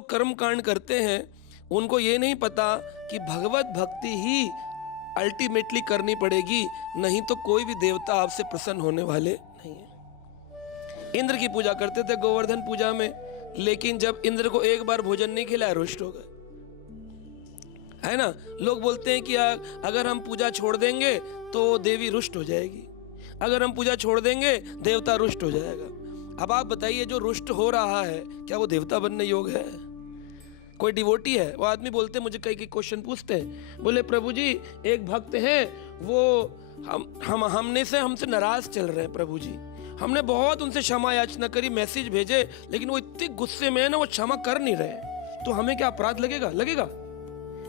लोग कर्म कांड करते हैं उनको ये नहीं पता कि भगवत भक्ति ही अल्टीमेटली करनी पड़ेगी, नहीं तो कोई भी देवता आपसे प्रसन्न होने वाले नहीं है। इंद्र की पूजा करते थे गोवर्धन पूजा में, लेकिन जब इंद्र को एक बार भोजन नहीं खिलाया रुष्ट हो गए, है ना। लोग बोलते हैं कि अगर हम पूजा छोड़ देंगे तो देवी रुष्ट हो जाएगी, अगर हम पूजा छोड़ देंगे देवता रुष्ट हो जाएगा। अब आप बताइए, जो रुष्ट हो रहा है क्या वो देवता बनने योग्य है? कोई डिवोटी है, वो आदमी बोलते हैं, मुझे कई क्वेश्चन पूछते हैं, बोले प्रभु जी एक भक्त है, वो हमसे नाराज चल रहे हैं प्रभु जी, हमने बहुत उनसे क्षमा याचना करी, मैसेज भेजे, लेकिन वो इतने गुस्से में है ना, वो क्षमा कर नहीं रहे, तो हमें क्या अपराध लगेगा?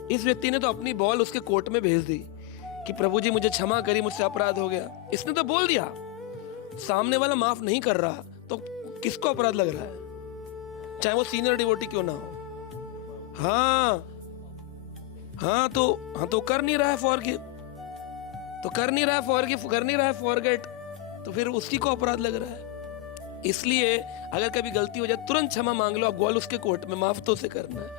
इस व्यक्ति ने तो अपनी बॉल उसके कोर्ट में भेज दी कि प्रभु जी मुझे क्षमा करी, मुझसे अपराध हो गया। इसने तो बोल दिया, सामने वाला माफ नहीं कर रहा, तो किसको अपराध लग रहा है? चाहे वो सीनियर डिवोटी क्यों ना हो। हाँ तो कर नहीं रहा है फॉरगिव, कर नहीं रहा है फॉरगेट, तो फिर उसकी को अपराध लग रहा है। इसलिए अगर कभी गलती हो जाए तुरंत क्षमा मांग लो, आप ग्वाल उसके कोर्ट में, माफ तो उसे करना है।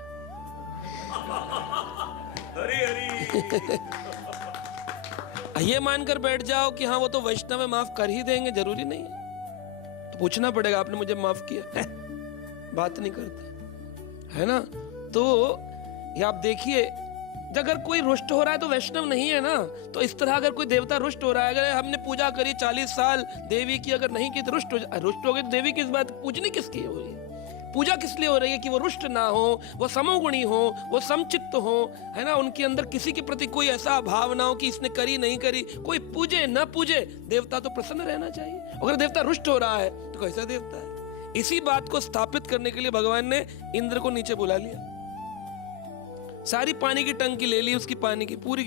ये मानकर बैठ जाओ कि हाँ वो तो वैष्णव है, माफ कर ही देंगे, जरूरी नहीं है, तो पूछना पड़ेगा आपने मुझे माफ किया? बात नहीं करते, है ना। तो ये आप देखिए, अगर कोई रुष्ट हो रहा है तो वैष्णव नहीं है ना। तो इस तरह अगर कोई देवता रुष्ट हो रहा है, अगर हमने पूजा करी 40 साल देवी की, अगर नहीं की तो रुष्ट हो गई, तो देवी किस बात पूजनी किसकी हो रही है? पूजा किस लिए हो रही है? कि वो रुष्ट ना हो, वो समोगुणी हो, वो समचित्त हो, है ना, उनके अंदर किसी के प्रति कोई ऐसा भाव ना हो कि इसने करी नहीं करी, कोई पूजे ना पूजे, देवता तो प्रसन्न रहना चाहिए। अगर देवता रुष्ट हो रहा है तो कैसा देवता है? इसी बात को स्थापित करने के लिए भगवान ने इंद्र को नीचे बुला लिया, सारी पानी की टंकी ले ली उसकी, पानी की पूरी।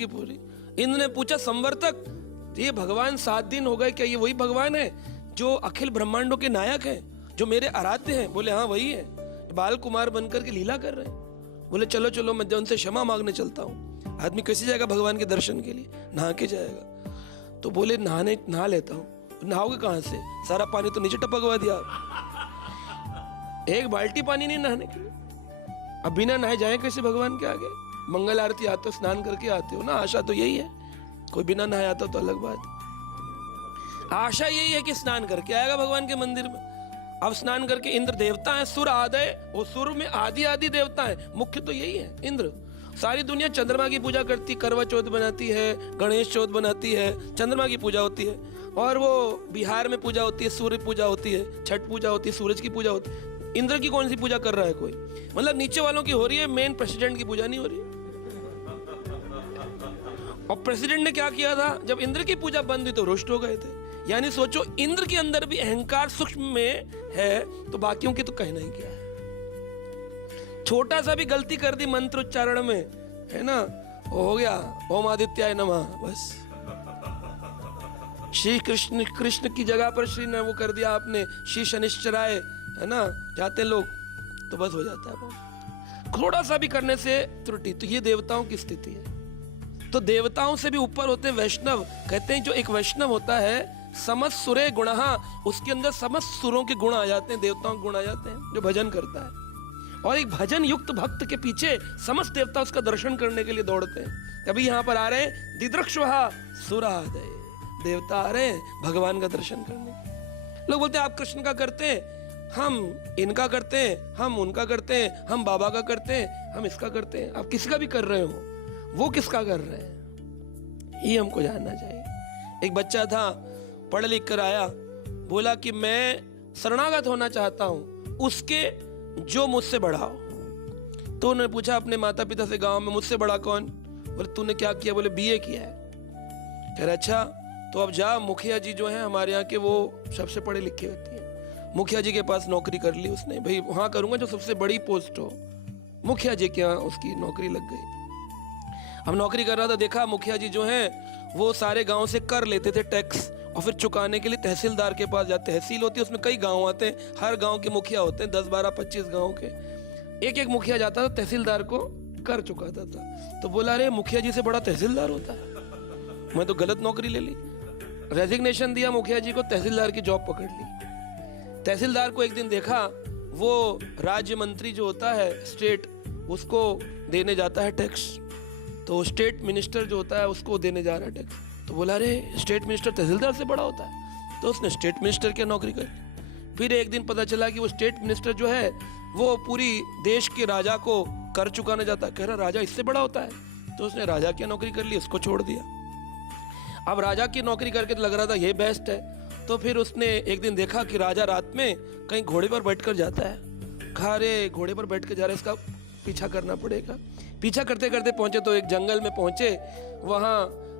इंद्र ने पूछा, संवर्तक ये भगवान 7 दिन हो गए, क्या ये वही भगवान है जो अखिल ब्रह्मांडों के नायक है, जो मेरे आराध्य हैं? बोले हाँ वही है, बाल कुमार बनकर के लीला कर रहे हैं। बोले चलो मैं उनसे क्षमा मांगने चलता हूँ। आदमी कैसे जाएगा भगवान के दर्शन के लिए? नहा के जाएगा। तो बोले नहा लेता हूँ। नहाओगे कहाँ से? सारा पानी तो नीचे टपकवा दिया, एक बाल्टी पानी नहीं नहाने के लिए। अब बिना नहाए जाए कैसे भगवान के आगे? मंगल आरती आते हो, स्नान करके आते हो ना, आशा तो यही है। कोई बिना नहाए आता तो अलग बात है, आशा यही है कि स्नान करके आएगा भगवान के मंदिर में। अब स्नान करके, इंद्र देवता है, सुर आदय, वो सुर में आदि देवता है, मुख्य तो यही है इंद्र। सारी दुनिया चंद्रमा की पूजा करती, करवा चौथ बनाती है, गणेश चौथ बनाती है, चंद्रमा की पूजा होती है। और वो बिहार में पूजा होती है, सूर्य पूजा होती है, छठ पूजा होती है, सूरज की पूजा होती है। इंद्र की कौन सी पूजा कर रहा है कोई? मतलब नीचे वालों की हो रही है, मेन प्रेसिडेंट की पूजा नहीं हो रही। और प्रेसिडेंट ने क्या किया था, जब इंद्र की पूजा बंद हुई तो रुष्ट हो गए थे। यानी सोचो, इंद्र के अंदर भी अहंकार सूक्ष्म में है, तो बाकियों की तो कहना ही क्या है। छोटा सा भी गलती कर दी मंत्र उच्चारण में, है ना, हो गया ओम आदित्याय नमः, बस। श्री कृष्ण की जगह पर श्री ने वो कर दिया आपने, श्री शनिश्चराय, है ना, जाते लोग, तो बस हो जाता है। थोड़ा सा भी करने से त्रुटि, तो ये देवताओं की स्थिति है। तो देवताओं से भी ऊपर होते हैं वैष्णव। कहते हैं जो एक वैष्णव होता है, समस्त सुरे गुणः, उसके अंदर समस्त सुरों के गुण आ जाते हैं, देवताओं के गुण आ जाते हैं, जो भजन करता है। और एक भजन युक्त भक्त के पीछे समस्त देवता उसका दर्शन करने के लिए दौड़ते हैं। अभी यहाँ पर आ रहे हैं दिदृक्षवः सुरादय, देवता आ रहे हैं भगवान का दर्शन करने। लोग बोलते हैं आप कृष्ण का करते हैं, हम इनका करते हैं, हम उनका करते हैं, हम बाबा का करते हैं, हम इसका करते हैं। आप किसका भी कर रहे हो, वो किसका कर रहे हैं, ये हमको जानना चाहिए। एक बच्चा था, पढ़ लिख कर आया, बोला कि मैं शरणागत होना चाहता हूं, उसके जो मुझसे बड़ा हो। तो उन्होंने पूछा अपने माता पिता से, गांव में मुझसे बड़ा कौन? बोले तूने क्या किया? बोले बीए किया है। कह रहे अच्छा, तो अब जा, मुखिया जी जो है हमारे यहाँ के, वो सबसे पढ़े लिखे होते हैं, मुखिया जी के पास नौकरी कर ली उसने। भाई वहां करूंगा जो सबसे बड़ी पोस्ट हो। मुखिया जी के यहाँ उसकी नौकरी लग गई। हम नौकरी कर रहा था, देखा मुखिया जी जो हैं वो सारे गांव से कर लेते थे टैक्स, और फिर चुकाने के लिए तहसीलदार के पास जाते। तहसील होती है, उसमें कई गांव आते हैं, हर गांव के मुखिया होते हैं, 10, 12, 25 गांव के। एक एक मुखिया जाता था, तहसीलदार को कर चुकाता था। तो बोला अरे मुखिया जी से बड़ा तहसीलदार होता है, मैं तो गलत नौकरी ले ली। रेजिग्नेशन दिया मुखिया जी को, तहसीलदार की जॉब पकड़ ली। तहसीलदार को एक दिन देखा, वो राज्य मंत्री जो होता है स्टेट, उसको देने जाता है टैक्स। तो स्टेट मिनिस्टर जो होता है उसको देने जा रहा है टैक्स। तो बोला अरे स्टेट मिनिस्टर तहसीलदार से बड़ा होता है, तो उसने स्टेट मिनिस्टर की नौकरी कर ली। फिर एक दिन पता चला कि वो स्टेट मिनिस्टर जो है वो पूरी देश के राजा को कर चुकाना जाता है। कह रहा राजा इससे बड़ा होता है, तो उसने राजा की नौकरी कर ली, उसको छोड़ दिया। अब राजा की नौकरी करके तो लग रहा था ये बेस्ट है, तो फिर उसने एक दिन देखा कि राजा रात में कहीं घोड़े पर बैठकर जाता है। कहा अरे घोड़े पर बैठ कर जा रहा है, इसका पीछा करना पड़ेगा। पीछा करते करते पहुंचे तो एक जंगल में पहुंचे। वहाँ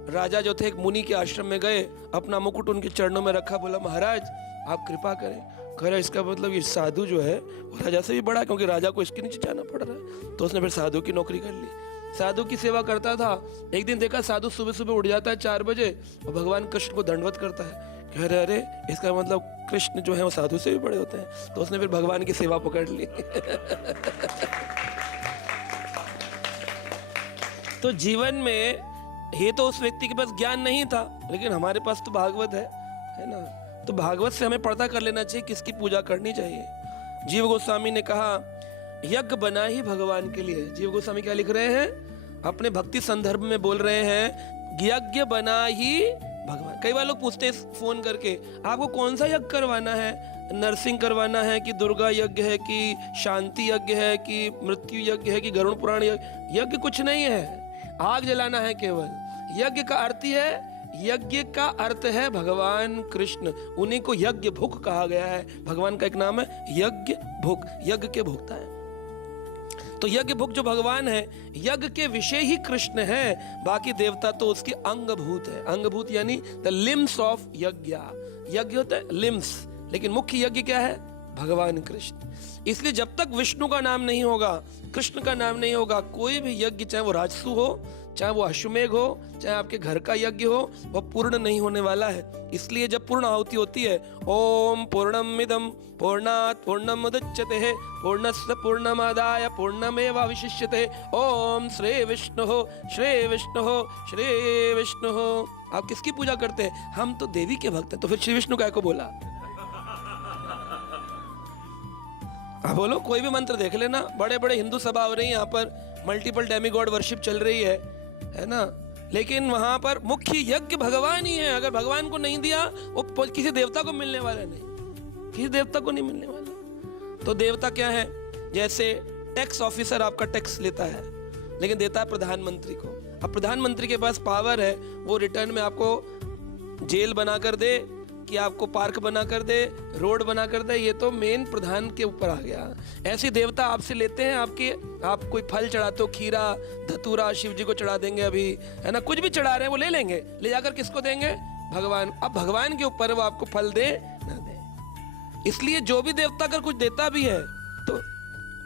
राजा जो थे एक मुनि के आश्रम में गए, अपना मुकुट उनके चरणों में रखा, बोला महाराज आप कृपा करें। कह रहा इसका मतलब ये साधु जो है वो राजा से भी बड़ा है, क्योंकि राजा को इसके नीचे जाना पड़ रहा है। तो उसने फिर साधु की नौकरी कर ली, साधु की सेवा करता था। एक दिन देखा साधु सुबह सुबह उठ जाता है 4 बजे और भगवान कृष्ण को दंडवत करता है। कह रहे अरे इसका मतलब कृष्ण जो है वो साधु से भी बड़े होते हैं। तो उसने फिर भगवान की सेवा पकड़ ली। तो जीवन में ये तो उस व्यक्ति के पास ज्ञान नहीं था, लेकिन हमारे पास तो भागवत है ना। तो भागवत से हमें पता कर लेना चाहिए किसकी पूजा करनी चाहिए। जीव गोस्वामी ने कहा यज्ञ बना ही भगवान के लिए। जीव गोस्वामी क्या लिख रहे हैं, अपने भक्ति संदर्भ में बोल रहे हैं यज्ञ बना ही भगवान। कई बार लोग पूछते हैं फोन करके आपको कौन सा यज्ञ करवाना है, नरसिंह करवाना है कि दुर्गा यज्ञ है कि शांति यज्ञ है कि मृत्यु यज्ञ है कि गरुड़ पुराण यज्ञ। यज्ञ कुछ नहीं है, आग जलाना है केवल। यज्ञ का अर्थ ही है, यज्ञ का अर्थ है भगवान कृष्ण, उन्हीं को यज्ञ भुक कहा गया है। भगवान का एक नाम है यज्ञ भुक, यज्ञ के भुक्ता है। तो यज्ञ भुक जो भगवान है, यज्ञ के विषय ही कृष्ण है, बाकी देवता तो उसके अंगभूत है। अंगभूत यानी द लिम्स ऑफ यज्ञ। यज्ञ होता है लिम्स, लेकिन मुख्य यज्ञ क्या है, भगवान कृष्ण। इसलिए जब तक विष्णु का नाम नहीं होगा, कृष्ण का नाम नहीं होगा, कोई भी यज्ञ, चाहे वो राजसु हो, चाहे वो अश्वमेघ हो, चाहे आपके घर का यज्ञ हो, वह पूर्ण नहीं होने वाला है। इसलिए जब पूर्ण आहुति होती है, ओम पूर्णमिदं पूर्णात् पूर्णमुदच्यते पूर्णस्य पूर्णमादाय पूर्णमेवावशिष्यते ओम श्री विष्णु श्री विष्णु श्री विष्णु। आप किसकी पूजा करते हैं, हम तो देवी के भक्त हैं, तो फिर श्री विष्णु काय को बोला। आप बोलो कोई भी मंत्र देख लेना, बड़े बड़े हिंदू सभा हो रही है, यहाँ पर मल्टीपल डेमीगॉड वर्शिप चल रही है ना, लेकिन वहां पर मुख्य यज्ञ भगवान ही है। अगर भगवान को नहीं दिया वो किसी देवता को मिलने वाला नहीं, किसी देवता को नहीं मिलने वाला। तो देवता क्या है, जैसे टैक्स ऑफिसर आपका टैक्स लेता है, लेकिन देता है प्रधानमंत्री को। अब प्रधानमंत्री के पास पावर है, वो रिटर्न में आपको जेल बना कर दे कि आपको पार्क बना कर दे, रोड बना कर दे, ये तो मेन प्रधान के ऊपर आ गया। ऐसे देवता आपसे लेते हैं, आप कोई फल चढ़ाते हो, खीरा धतूरा शिव जी को चढ़ा देंगे अभी, है ना, कुछ भी चढ़ा रहे हैं वो ले लेंगे, ले जाकर किसको देंगे, भगवान। अब भगवान के ऊपर वो आपको फल दे ना दे। इसलिए जो भी देवता अगर कुछ देता भी है तो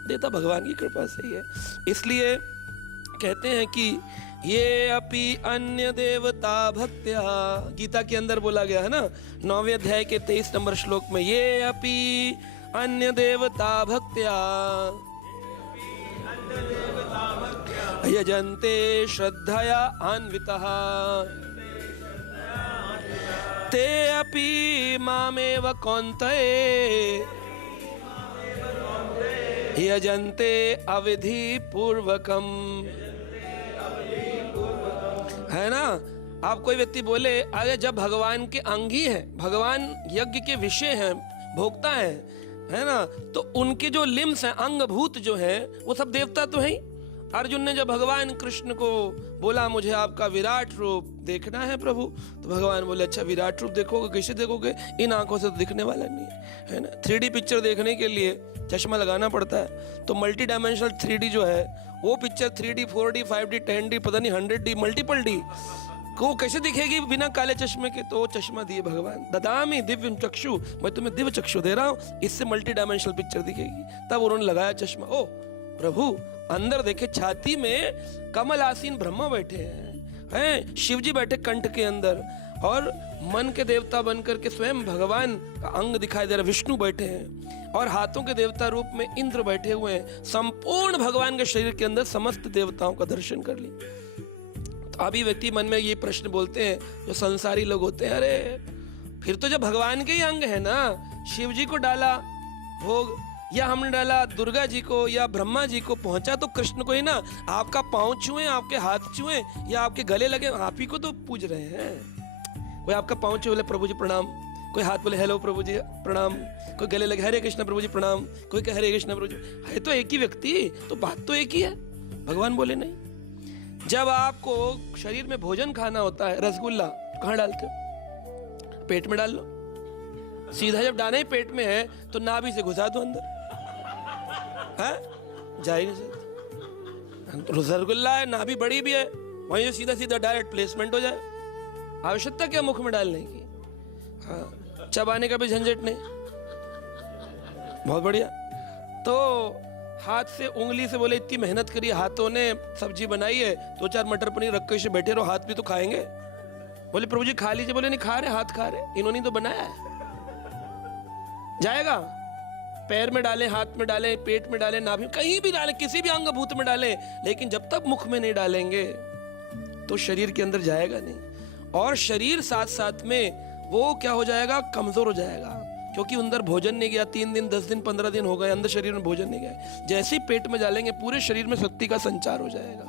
देता भगवान की कृपा से ही है। इसलिए कहते हैं कि ये अपि अन्य देवता भक्त्या, गीता के अंदर बोला गया है ना 9वें अध्याय के 23 नंबर श्लोक में, ये अपि अन्य देवता भक्त्या यजन्ते श्रद्धया अन्वितः ते अपि मामेव कौन्तेय यजन्ते अविधि पूर्वकम। है ना, आप कोई व्यक्ति बोले अरे जब भगवान के अंग ही है, भगवान यज्ञ के विषय हैं, भोक्ता है ना, तो उनके जो लिम्स हैं, अंगभूत जो है, वो सब देवता तो है ही। अर्जुन ने जब भगवान कृष्ण को बोला मुझे आपका विराट रूप देखना है प्रभु, तो भगवान बोले अच्छा विराट रूप देखोगे, कैसे देखोगे, इन आंखों से तो दिखने वाला नहीं है ना। 3D पिक्चर देखने के लिए चश्मा लगाना पड़ता है, तो मल्टी डायमेंशनल 3D जो है वो picture 3D 4D 5D 10D पता नहीं 100D मल्टीपल D को कैसे दिखेगी बिना काले चश्मे के। तो चश्मा दिए भगवान, ददामी दिव्य चक्षु, मैं तुम्हें दिव्य चक्षु दे रहा हूँ, इससे मल्टी डायमेंशनल पिक्चर दिखेगी। तब उन्होंने लगाया चश्मा, ओ प्रभु अंदर देखे छाती में कमल आसीन ब्रह्मा बैठे हैं, शिव जी बैठे कंठ के अंदर, और मन के देवता बनकर के स्वयं भगवान का अंग दिखाई दे रहा, विष्णु बैठे हैं, और हाथों के देवता रूप में इंद्र बैठे हुए हैं। संपूर्ण भगवान के शरीर के अंदर समस्त देवताओं का दर्शन कर ली। तो अभी व्यक्ति मन में ये प्रश्न बोलते हैं जो संसारी लोग होते हैं, अरे फिर तो जब भगवान के ही अंग है ना, शिव जी को डाला भोग, या हमने डाला दुर्गा जी को या ब्रह्मा जी को, पहुंचा तो कृष्ण को ही ना। आपका पाँव छुए, आपके हाथ छुए या आपके गले लगे, आप ही को तो पूज रहे हैं। कोई आपका पाँव छुए बोले प्रभु जी प्रणाम, कोई हाथ बोले हेलो प्रभु जी प्रणाम, कोई गले लगे हरे कृष्ण प्रभु जी प्रणाम, कोई कहे हरे कृष्ण प्रभु जी। है तो एक ही व्यक्ति, तो बात तो एक ही है। भगवान बोले नहीं। जब आपको शरीर में भोजन खाना होता है, रसगुल्ला कहाँ डालते हो? पेट में डाल लो। सीधा जब डाले पेट में है तो नाभि से घुसा दो अंदर, है जा ही नहीं सकते। रसगुल्ला है, नाभि बड़ी भी है, वहीं जो सीधा सीधा डायरेक्ट प्लेसमेंट हो जाए। आवश्यकता क्या मुख में डालने की? हाँ, चबाने का भी झंझट नहीं। बहुत बढ़िया। तो हाथ से उंगली से बोले इतनी मेहनत करी, हाथों ने सब्जी बनाई है, 2-4 मटर पनीर रख के बैठे रहो, हाथ भी तो खाएंगे। बोले प्रभु जी खा लीजिए। बोले नहीं खा रहे, हाथ खा रहे, इन्होंने तो बनाया है। जाएगा? पैर में डालें, हाथ में डालें, पेट में डालें, नाभि कहीं भी डालें, किसी भी अंग भूत में डालें, लेकिन जब तक मुख में नहीं डालेंगे तो शरीर के अंदर जाएगा नहीं। और शरीर साथ साथ में वो क्या हो जाएगा? कमजोर हो जाएगा, क्योंकि अंदर भोजन नहीं गया। 3 दिन 10 दिन 15 दिन हो गए, अंदर शरीर में भोजन नहीं गया। जैसे ही पेट में डालेंगे पूरे शरीर में शक्ति का संचार हो जाएगा।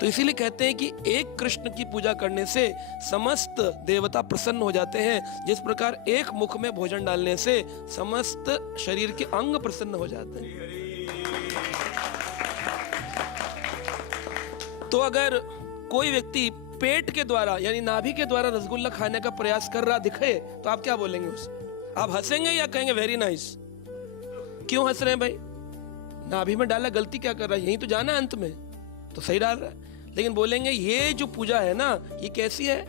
तो इसीलिए कहते हैं कि एक कृष्ण की पूजा करने से समस्त देवता प्रसन्न हो जाते हैं, जिस प्रकार एक मुख में भोजन डालने से समस्त शरीर के अंग प्रसन्न हो जाते हैं। तो अगर कोई व्यक्ति पेट के द्वारा यानी नाभि के द्वारा रसगुल्ला खाने का प्रयास कर रहा दिखे तो आप क्या बोलेंगे उसे? आप हंसेंगे या कहेंगे वेरी नाइस? क्यों हंस रहे हैं भाई? नाभि में डाला, गलती क्या कर रहा है? यही तो जाना अंत में, तो सही डाल रहा है। लेकिन बोलेंगे ये जो पूजा है ना, ये कैसी है?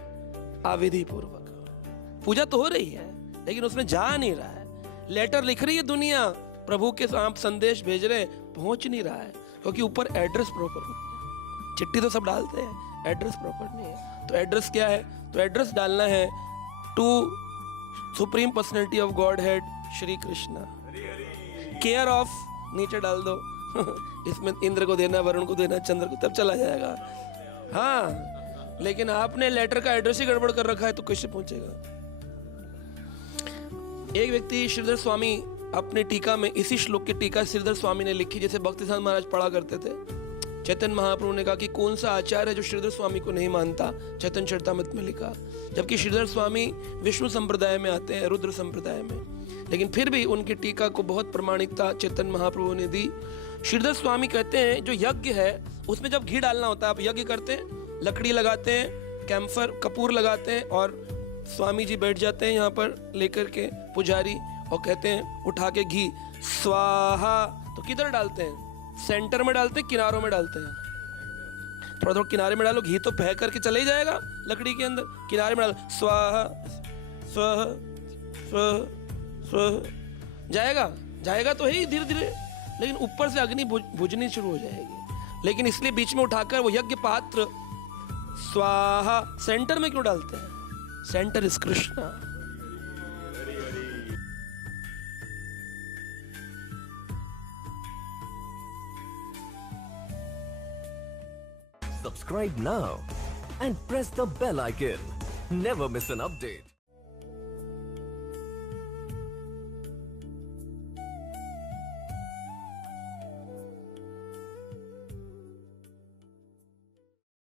अविधि पूर्वक पूजा तो हो रही है, लेकिन उसमें जा नहीं रहा है। लेटर लिख रही है दुनिया, प्रभु के आप संदेश भेज रहे हैं, पहुंच नहीं रहा है, क्योंकि ऊपर एड्रेस प्रॉपर नहीं है। चिट्ठी तो सब डालते हैं, एड्रेस प्रॉपर नहीं है। तो एड्रेस क्या है? तो एड्रेस डालना है to supreme personality of Godhead Shri Krishna, care of, नीचे डाल दो इसमें इंद्र को देना, वरुण को देना, चंद्र को, तब चला जाएगा। हाँ, लेकिन आपने लेटर का एड्रेस ही गड़बड़ कर रखा है तो कैसे पहुंचेगा? एक व्यक्ति श्रीधर स्वामी अपने टीका में, इसी श्लोक की टीका श्रीधर स्वामी ने लिखी, जैसे भक्तिसिद्धांत महाराज पढ़ा करते थे। चैतन्य महाप्रभु ने कहा कि कौन सा आचार्य है जो श्रीधर स्वामी को नहीं मानता, चैतन्य चरितामृत में लिखा। जबकि श्रीधर स्वामी विष्णु संप्रदाय में आते हैं, रुद्र संप्रदाय में, लेकिन फिर भी उनकी टीका को बहुत प्रमाणिकता चैतन्य महाप्रभु ने दी। श्रीधर स्वामी कहते हैं जो यज्ञ है उसमें जब घी डालना होता है, आप यज्ञ करते हैं, लकड़ी लगाते हैं, कैम्फर कपूर लगाते हैं, और स्वामी जी बैठ जाते हैं यहाँ पर लेकर के पुजारी, और कहते हैं उठा के घी स्वाहा। तो किधर डालते हैं? सेंटर में डालते हैं, किनारों में डालते हैं? थोड़ा थोड़ा किनारे में डालो, घी तो बह करके चले ही जाएगा लकड़ी के अंदर। किनारे में डालो, स्वाहा स्वाहा स्वाहा स्वाहा, जाएगा जाएगा तो है ही धीरे धीरे, लेकिन ऊपर से अग्नि बुझनी शुरू हो जाएगी। लेकिन इसलिए बीच में उठाकर वो यज्ञ पात्र स्वाहा सेंटर में क्यों डालते हैं? Centre is Krishna. Subscribe now and press the bell icon. Never miss an update.